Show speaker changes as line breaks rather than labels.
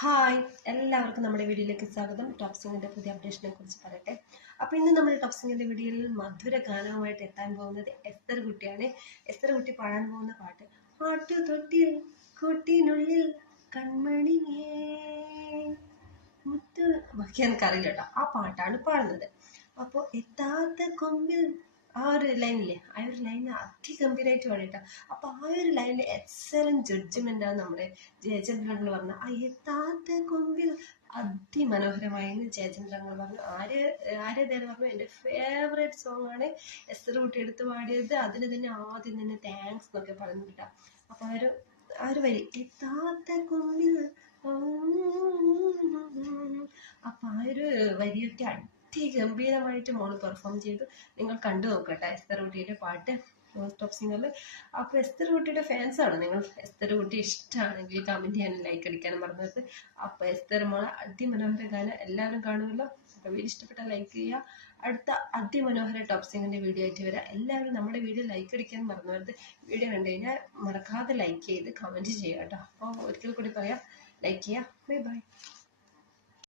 Hi എല്ലാവർക്കും നമ്മുടെ വീഡിയോയിലേക്ക് സ്വാഗതം. ടോപ് സിംഗിന്റെ പുതിയ അപ്ഡേഷനെ കുറിച്ച് പറയട്ടെ. അപ്പോൾ ഇന്ന് നമ്മൾ ടോപ് സിംഗിന്റെ വീഡിയോയിൽ മധുര ഗാനവുമായിട്ട് എത്താൻ പോകുന്നത് എസ്തർ കുട്ടിയാണ്. എസ്തർ കുട്ടി പാടാൻ പോകുന്ന പാട്ട് പാട്ടു തൊട്ടിൽ കൊട്ടിനുള്ളിൽ കൺമണിയേ മുത്ത് എനിക്കറിയില്ല കേട്ടോ. ആ പാട്ടാണ് പാടുന്നത്. അപ്പോൾ എത്താത്ത കൊമ്പിൽ ആ ഒരു ലൈനില്ലേ ആ ഒരു ലൈൻ അതിഗംഭീരമായിട്ട് പാടിയിട്ടാ. അപ്പൊ ആ ഒരു ലൈനിൽ എക്സലന്റ് ജഡ്ജ്മെന്റ് ആണ് നമ്മുടെ ജയചന്ദ്രങ്ങൾ പറഞ്ഞ ആ എത്താത്ത കൊമ്പിൽ അതിമനോഹരമായി എന്ന് ജയചന്ദ്രങ്ങൾ പറഞ്ഞു ആര് ആരേതായാലും പറഞ്ഞു എന്റെ ഫേവറേറ്റ് സോങ് ആണ് എസ് കുട്ടി എടുത്ത് പാടിയത്. അതിന് തന്നെ ആദ്യം തന്നെ താങ്ക്സ് എന്നൊക്കെ പറഞ്ഞിട്ടാ അപ്പൊ ആ ഒരു ആ ഒരു വരി എത്താത്ത കൊമ്പിൽ അപ്പൊ ആ ഒരു വരിയൊക്കെ അതിഗംഭീരമായിട്ട് മോൾ പെർഫോം ചെയ്തു. നിങ്ങൾ കണ്ടു നോക്കട്ടെ എസ്തർ കുട്ടിയുടെ പാട്ട് ടോപ്പ് സിംഗറിൽ അപ്പോൾ എസ്തർ കുട്ടിയുടെ ആണ്. നിങ്ങൾ എസ്തർ കുട്ടി ഇഷ്ടമാണെങ്കിൽ കമന്റ് ചെയ്യാനും ലൈക്ക് അടിക്കാനും മറന്നത് അപ്പോൾ എസ്തർ മോളെ അതിമനോഹര ഗാനം എല്ലാവരും കാണുമല്ലോ. അപ്പോൾ വീഡിയോ ഇഷ്ടപ്പെട്ടാൽ ലൈക്ക് ചെയ്യുക. അടുത്ത അതിമനോഹര ടോപ്പ് സിംഗറിന്റെ വീഡിയോ ആയിട്ട് വരാം. എല്ലാവരും നമ്മുടെ വീഡിയോ ലൈക്ക് അടിക്കാൻ മറന്നു വീഡിയോ കണ്ടു കഴിഞ്ഞാൽ മറക്കാതെ ലൈക്ക് ചെയ്ത് കമന്റ് ചെയ്യുക കേട്ടോ. അപ്പോൾ ഒരിക്കൽ കൂടി പറയാം. ലൈക്ക് ചെയ്യുക. Bye bye